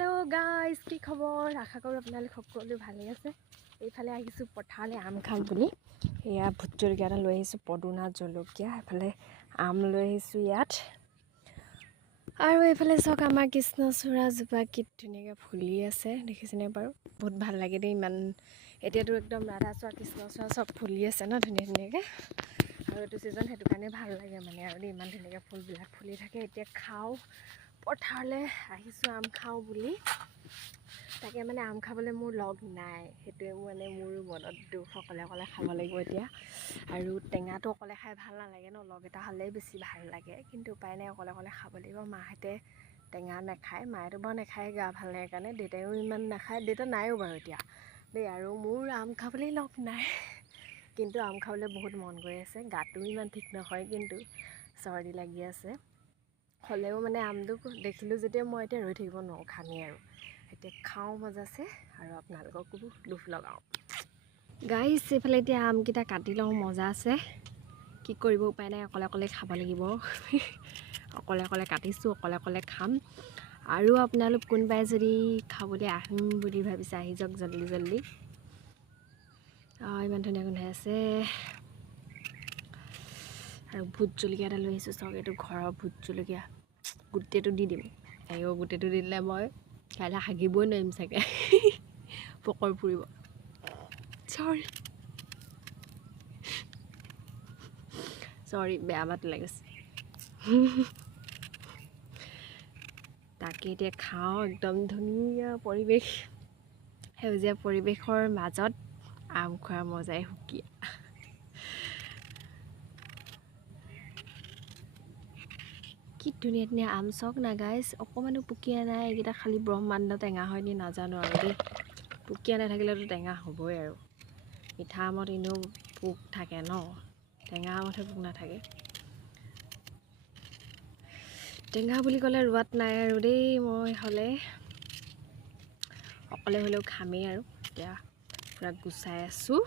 Hello' guys, কি খবৰ? আশা কৰোঁ আপোনালোক সকলো ভালেই আছে। এইফালে আহিছোঁ পথাৰলৈ আম খাম বুলি। এয়া ভোট জলকীয়া এটা লৈ আহিছোঁ, পদুনা জলকীয়া, এইফালে আম লৈ আহিছোঁ ইয়াত। আৰু এইফালে চাওক আমাৰ কৃষ্ণচূড়াজোপা কি ধুনীয়াকৈ ফুলি আছে, দেখিছেনে বাৰু? বহুত ভাল লাগে দেই। ইমান এতিয়াতো একদম ৰাধাচূড়া কৃষ্ণচূড়া চব ফুলি আছে ন, ধুনীয়া ধুনীয়াকৈ। আৰু এইটো ছিজন সেইটো কাৰণে ভাল লাগে মানে, আৰু ইমান ধুনীয়াকৈ ফুলবিলাক ফুলি থাকে। এতিয়া খাওঁ, পথাৰলৈ আহিছোঁ আম খাওঁ বুলি। তাকে মানে আম খাবলৈ মোৰ লগ নাই, সেইটোৱে মানে মোৰ মনত দুখ। অকলে অকলে খাব লাগিব এতিয়া। আৰু টেঙাটো অকলে খাই ভাল নালাগে ন, লগ এটা হ'লেই বেছি ভাল লাগে। কিন্তু উপায় নাই, অকলে অকলে খাব লাগিব। মাহঁতে টেঙা নাখায়, মায়েতো বাৰু নাখায়, গা ভাল নাই কাৰণে। দেউতায়ো ইমান নাখায়, দেউতা নাইও বাৰু এতিয়া দেই। আৰু মোৰ আম খাবলৈ লগ নাই, কিন্তু আম খাবলৈ বহুত মন গৈ আছে। গাটো ইমান ঠিক নহয়, কিন্তু চৰ্দি লাগি আছে। হ'লেও মানে আমটো দেখিলোঁ যেতিয়া মই এতিয়া ৰৈ থাকিব নোৱাৰোঁ, খামেই আৰু। এতিয়া খাওঁ মজাছে, আৰু আপোনালোককো লোভ লগাওঁ। গাইছ, এইফালে এতিয়া আমকেইটা কাটি লওঁ, মজা আছে। কি কৰিব, উপায় নাই, অকলে অকলে খাব লাগিব। অকলে অকলে কাটিছোঁ, অকলে অকলে খাম। আৰু আপোনালোক কোনোবাই যদি খাবলৈ আহিম বুলি ভাবিছে, আহি যাওক জল্দি জল্দি। ইমান ধুনীয়া গোন্ধাই আছে। আৰু ভোট জলকীয়া এটা লৈ আহিছোঁ, চাওক, এইটো ঘৰৰ ভোট জলকীয়া। গোটেইটো দি দিম। গোটেইটো দি দিলে মই কাইলৈ হাগিবই নোৱাৰিম চাগে। পকৰ ফুৰিব। চৰি, বেয়া মাত লাগিছে। তাকে এতিয়া খাওঁ। একদম ধুনীয়া পৰিৱেশ, সেউজীয়া পৰিৱেশৰ মাজত আম খোৱাৰ মজাই সুকীয়া। কি ধুনীয়া ধুনীয়া আম, চাওক না গাইজ, অকণমানো পুকীয়া নাই। এইকেইটা খালি ব্ৰহ্মাণ্ড টেঙা হয় নি নাজানো আৰু দেই। পুকীয়া নাথাকিলেতো টেঙা হ'বই আৰু। মিঠা আমত এনেও পোক থাকে ন, টেঙা আমতহে পোক নাথাকে। টেঙা বুলি ক'লে ৰোৱাত নাই আৰু দেই। মই হ'লে অকলে হ'লেও খামেই আৰু। এতিয়া পূৰা গুচাই আছোঁ।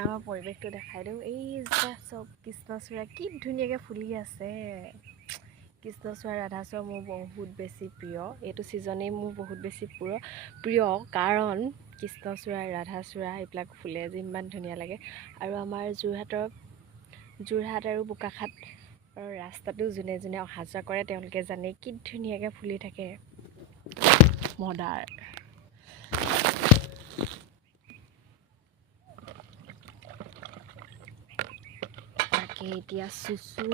আমাৰ পৰিৱেশটো দেখাই দিওঁ। এই যে চব কৃষ্ণচূড়া কি ধুনীয়াকৈ ফুলি আছে। কৃষ্ণচূড়া, ৰাধাচূড়া মোৰ বহুত বেছি প্ৰিয়। এইটো ছিজনেই মোৰ বহুত বেছি প্ৰিয়, কাৰণ কৃষ্ণচূড়া, ৰাধাচূড়া এইবিলাক ফুলে যে ইমান ধুনীয়া লাগে। আৰু আমাৰ যোৰহাট আৰু বোকাখাটৰ ৰাস্তাটো যোনে যোনে অহা যোৱা কৰে তেওঁলোকে জানে কি ধুনীয়াকৈ ফুলি থাকে। মদাৰ তাকে এতিয়া চুচু